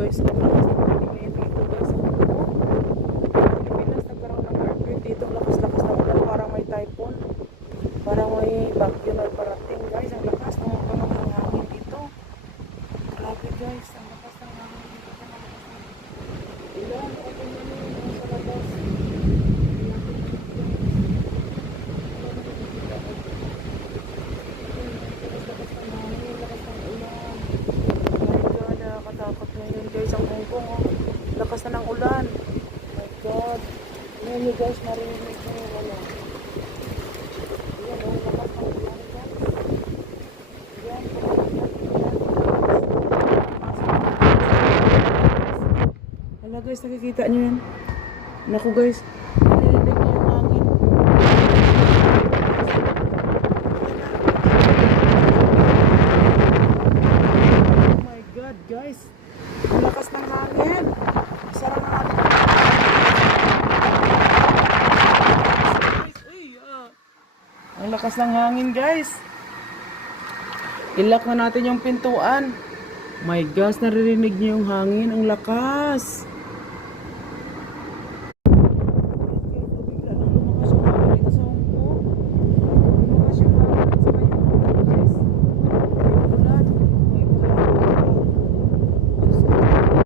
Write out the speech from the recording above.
guys, ang lakas ng hangin dito guys. Pilipinas, nagkaroon ng earthquake dito. Lakas-lakas na ulan, parang may typhoon. Parang may bagyo na parating guys. Ang lakas ng hangin dito. Grabe guys, ang lakas ng hangin dito. Ilan, ako na yun sa labas. Nakakatakot ngayon guys ang Hong Kong, oh. Lakas na ng ulan. Oh my god. Ngayon nyo guys, marinig nyo yung ano. Ayan, oh, lakas ng ulan guys. Ayan, wala guys, nakikita nyo yan. Naku guys, narinig nyo yung hangin. Guys, ang lakas ng hangin. Sarang natin. Ang lakas ng hangin guys. Ilak na natin yung pintuan. My gosh, naririnig niyo yung hangin. Ang lakas.